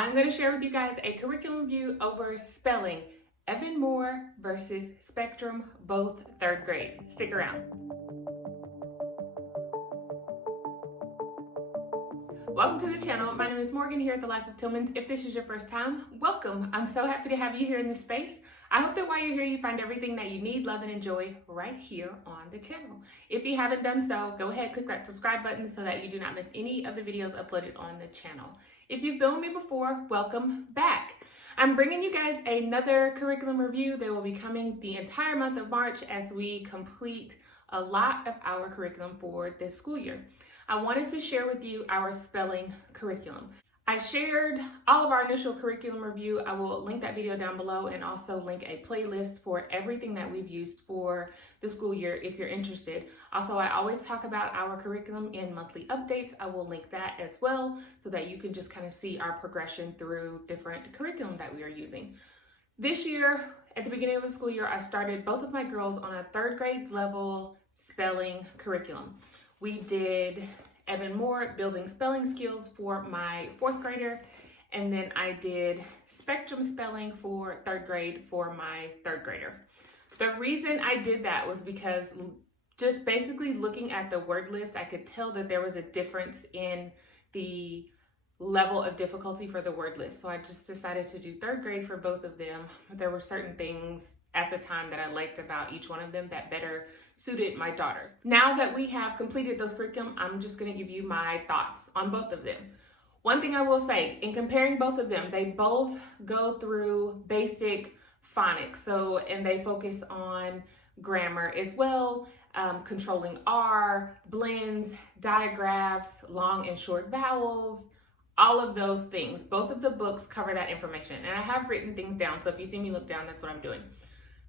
I'm going to share with you guys a curriculum review over spelling Evan-Moor versus Spectrum, both third grade. Stick around. Welcome to the channel. My name is Morgan here at The Life of Tillman. If this is your first time, welcome. I'm so happy to have you here in this space. I hope that while you're here, you find everything that you need, love, and enjoy right here on the channel. If you haven't done so, go ahead, click that subscribe button so that you do not miss any of the videos uploaded on the channel. If you've been with me before, welcome back. I'm bringing you guys another curriculum review that will be coming the entire month of March as we complete a lot of our curriculum for this school year. I wanted to share with you our spelling curriculum. I shared all of our initial curriculum review. I will link that video down below and also link a playlist for everything that we've used for the school year if you're interested. Also, I always talk about our curriculum in monthly updates. I will link that as well so that you can just kind of see our progression through different curriculum that we are using. This year, at the beginning of the school year, I started both of my girls on a third grade level spelling curriculum. We did Evan-Moor, building spelling skills for my fourth grader, and then I did spectrum spelling for third grade for my third grader. The reason I did that was because just basically looking at the word list, I could tell that there was a difference in the level of difficulty for the word list. So I just decided to do third grade for both of them. There were certain things at the time that I liked about each one of them that better suited my daughters. Now that we have completed those curriculum, I'm just going to give you my thoughts on both of them. One thing I will say, in comparing both of them, they both go through basic phonics. And they focus on grammar as well, controlling R, blends, digraphs, long and short vowels, all of those things. Both of the books cover that information, and I have written things down. So if you see me look down, that's what I'm doing.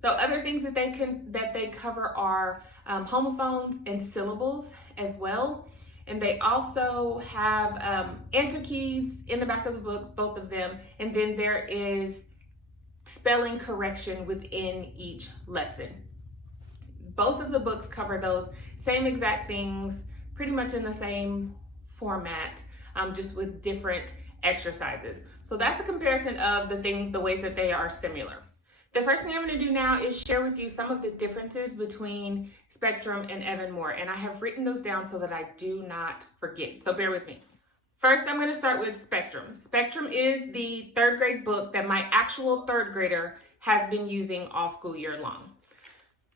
So other things that they cover are homophones and syllables as well. And they also have answer keys in the back of the book, both of them. And then there is spelling correction within each lesson. Both of the books cover those same exact things, pretty much in the same format, just with different exercises. So that's a comparison of the ways that they are similar. The first thing I'm going to do now is share with you some of the differences between Spectrum and Evan-Moor, and I have written those down so that I do not forget, so bear with me. First, I'm going to start with Spectrum. Spectrum is the third grade book that my actual third grader has been using all school year long.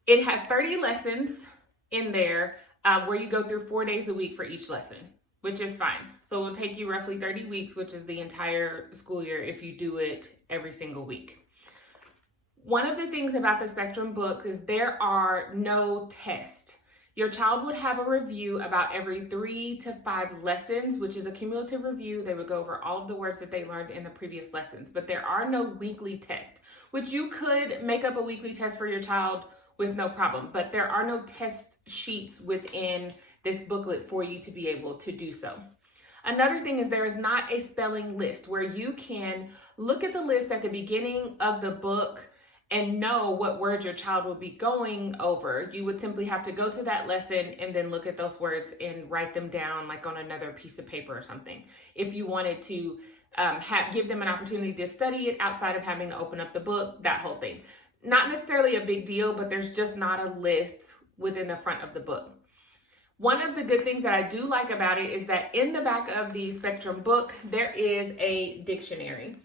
It has 30 lessons in there where you go through 4 days a week for each lesson, which is fine. So it will take you roughly 30 weeks, which is the entire school year if you do it every single week. One of the things about the Spectrum book is there are no tests. Your child would have a review about every 3 to 5 lessons, which is a cumulative review. They would go over all of the words that they learned in the previous lessons, but there are no weekly tests, which you could make up a weekly test for your child with no problem, but there are no test sheets within this booklet for you to be able to do so. Another thing is there is not a spelling list where you can look at the list at the beginning of the book and know what words your child will be going over. You would simply have to go to that lesson and then look at those words and write them down like on another piece of paper or something. If you wanted to give them an opportunity to study it outside of having to open up the book, that whole thing. Not necessarily a big deal, but there's just not a list within the front of the book. One of the good things that I do like about it is that in the back of the Spectrum book, there is a dictionary.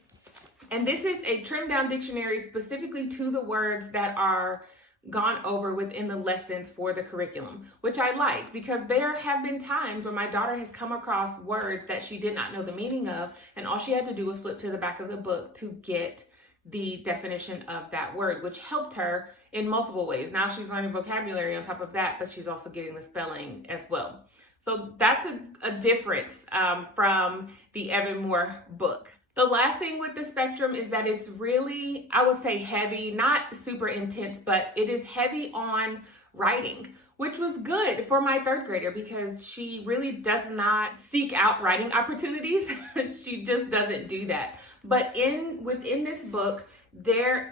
And this is a trimmed down dictionary specifically to the words that are gone over within the lessons for the curriculum, which I like because there have been times when my daughter has come across words that she did not know the meaning of, and all she had to do was flip to the back of the book to get the definition of that word, which helped her in multiple ways. Now she's learning vocabulary on top of that, but she's also getting the spelling as well. So that's a difference from the Evan-Moor book. The last thing with the Spectrum is that it's really, I would say heavy, not super intense, but it is heavy on writing, which was good for my third grader because she really does not seek out writing opportunities. She just doesn't do that. But within this book,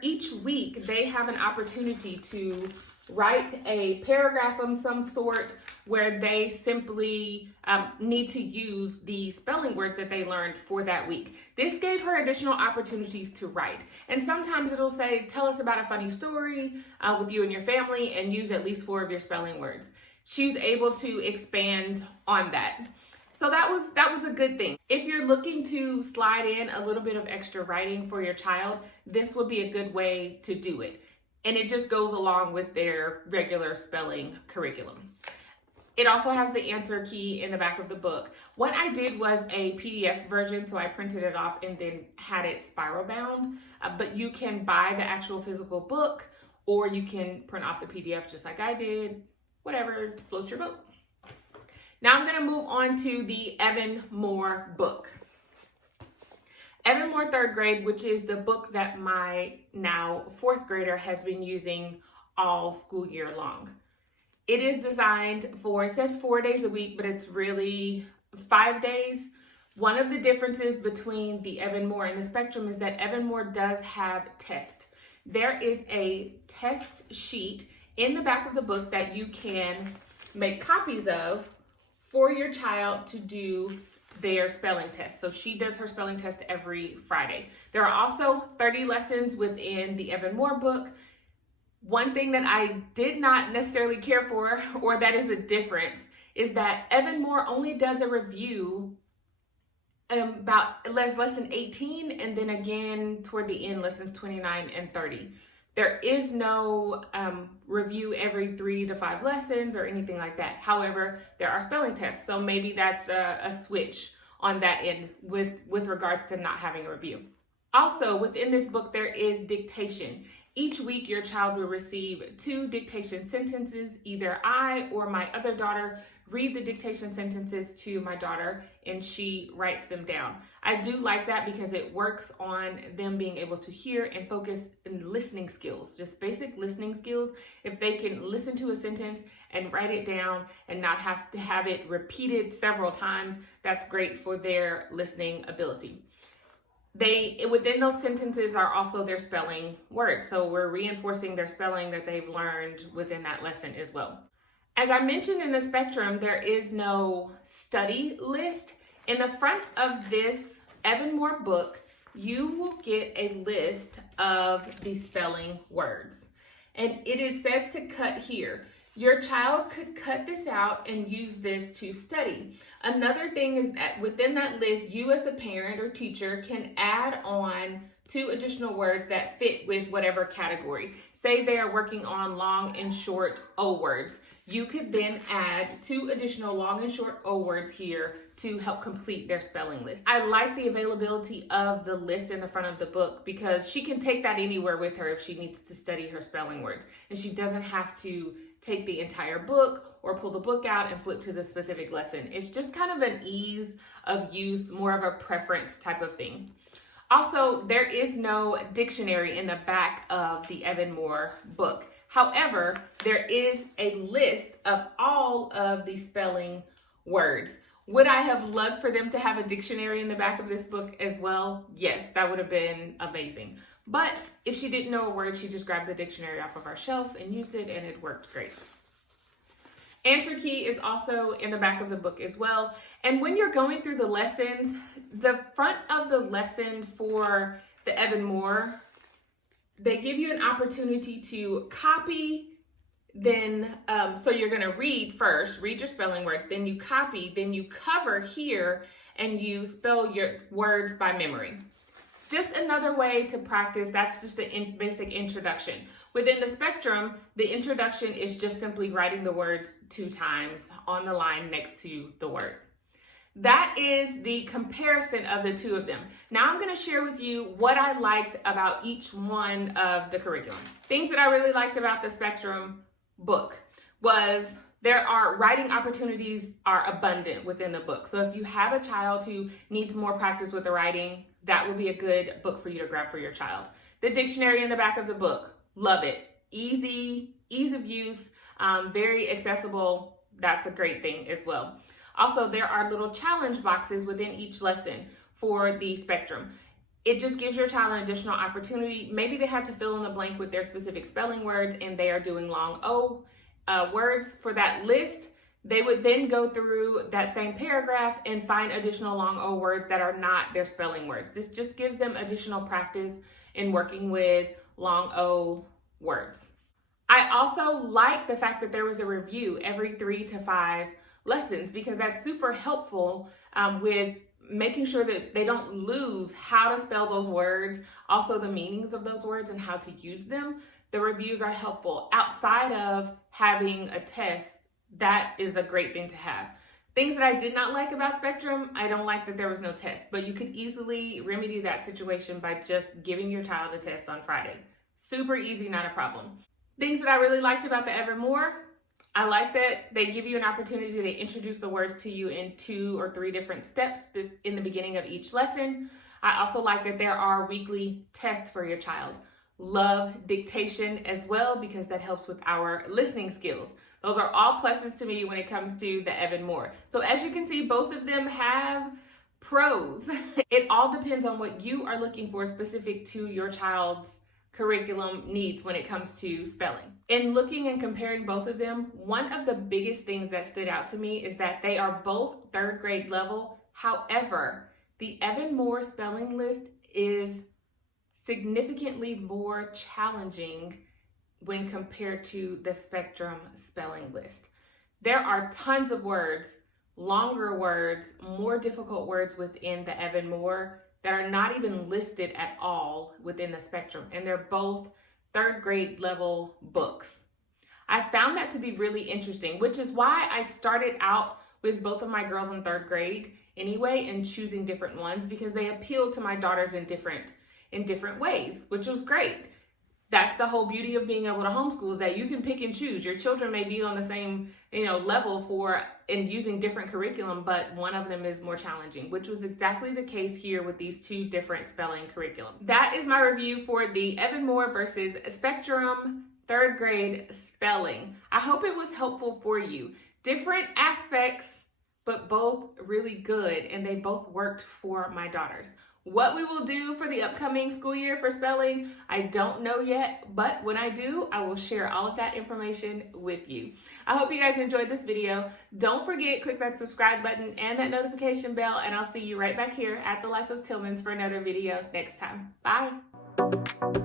each week they have an opportunity to write a paragraph of some sort where they simply need to use the spelling words that they learned for that week. This gave her additional opportunities to write. And sometimes it'll say, tell us about a funny story with you and your family, and use at least 4 of your spelling words. She's able to expand on that. So that was a good thing. If you're looking to slide in a little bit of extra writing for your child, this would be a good way to do it. And it just goes along with their regular spelling curriculum. It also has the answer key in the back of the book. What I did was a PDF version, so I printed it off and then had it spiral bound. But you can buy the actual physical book, or you can print off the PDF just like I did. Whatever floats your boat. Now I'm going to move on to the Evan-Moor book. Evan-Moor 3rd grade, which is the book that my now 4th grader has been using all school year long. It is designed for, it says 4 days a week, but it's really 5 days. One of the differences between the Evan-Moor and the Spectrum is that Evan-Moor does have tests. There is a test sheet in the back of the book that you can make copies of for your child to do their spelling test. So she does her spelling test every Friday. There are also 30 lessons within the Evan-Moor book. One thing that I did not necessarily care for, or that is a difference, is that Evan-Moor only does a review about lesson 18, and then again toward the end, lessons 29 and 30. There is no review every 3 to 5 lessons or anything like that. However, there are spelling tests, so maybe that's a switch on that end with regards to not having a review. Also, within this book, there is dictation. Each week, your child will receive 2 dictation sentences. Either I or my other daughter read the dictation sentences to my daughter, and she writes them down. I do like that because it works on them being able to hear and focus in listening skills, just basic listening skills. If they can listen to a sentence and write it down and not have to have it repeated several times, that's great for their listening ability. Within those sentences are also their spelling words. So we're reinforcing their spelling that they've learned within that lesson as well. As I mentioned in the Spectrum, there is no study list. In the front of this Evan-Moor book, you will get a list of the spelling words. And it says to cut here. Your child could cut this out and use this to study. Another thing is that within that list, you as the parent or teacher can add on 2 additional words that fit with whatever category. Say they are working on long and short O words. You could then add 2 additional long and short O words here to help complete their spelling list. I like the availability of the list in the front of the book because she can take that anywhere with her if she needs to study her spelling words. And she doesn't have to take the entire book or pull the book out and flip to the specific lesson. It's just kind of an ease of use, more of a preference type of thing. Also, there is no dictionary in the back of the Evan-Moor book. However, there is a list of all of the spelling words. Would I have loved for them to have a dictionary in the back of this book as well? Yes, that would have been amazing. But if she didn't know a word, she just grabbed the dictionary off of our shelf and used it, and it worked great. Answer key is also in the back of the book as well. And when you're going through the lessons, the front of the lesson for the Evan-Moor, they give you an opportunity to copy, then, so you're gonna read first, read your spelling words, then you copy, then you cover here, and you spell your words by memory. Just another way to practice. That's just a basic introduction. Within the Spectrum, the introduction is just simply writing the words 2 times on the line next to the word. That is the comparison of the 2 of them. Now I'm going to share with you what I liked about each one of the curriculum. Things that I really liked about the Spectrum book was writing opportunities are abundant within the book. So if you have a child who needs more practice with the writing, that would be a good book for you to grab for your child. The dictionary in the back of the book, love it. Easy, ease of use, very accessible. That's a great thing as well. Also, there are little challenge boxes within each lesson for the Spectrum. it just gives your child an additional opportunity. Maybe they had to fill in the blank with their specific spelling words and they are doing long O words for that list. They would then go through that same paragraph and find additional long O words that are not their spelling words. This just gives them additional practice in working with long O words. I also like the fact that there was a review every 3 to 5 lessons, because that's super helpful with making sure that they don't lose how to spell those words, also the meanings of those words and how to use them. The reviews are helpful outside of having a test. That is a great thing to have. Things that I did not like about Spectrum, I don't like that there was no test, but you could easily remedy that situation by just giving your child a test on Friday. Super easy, not a problem. Things that I really liked about the Evan-Moor, I like that they give you an opportunity to introduce the words to you in 2 or 3 different steps in the beginning of each lesson. I also like that there are weekly tests for your child. Love dictation as well, because that helps with our listening skills. Those are all pluses to me when it comes to the Evan-Moor. So as you can see, both of them have pros. It all depends on what you are looking for specific to your child's curriculum needs when it comes to spelling. In looking and comparing both of them, one of the biggest things that stood out to me is that they are both 3rd grade level. However, the Evan-Moor spelling list is significantly more challenging when compared to the Spectrum spelling list. There are tons of words, longer words, more difficult words within the Evan-Moor that are not even listed at all within the Spectrum, and they're both 3rd grade level books. I found that to be really interesting, which is why I started out with both of my girls in 3rd grade anyway and choosing different ones, because they appeal to my daughters in different ways, which was great. That's the whole beauty of being able to homeschool, is that you can pick and choose. Your children may be on the same, level in using different curriculum, but one of them is more challenging, which was exactly the case here with these 2 different spelling curriculums. That is my review for the Evan-Moor versus Spectrum 3rd grade spelling. I hope it was helpful for you. Different aspects, but both really good, and they both worked for my daughters. What we will do for the upcoming school year for spelling, I don't know yet, but when I do, I will share all of that information with you. I hope you guys enjoyed this video. Don't forget, click that subscribe button and that notification bell, and I'll see you right back here at The Life of Tillmans for another video next time. Bye.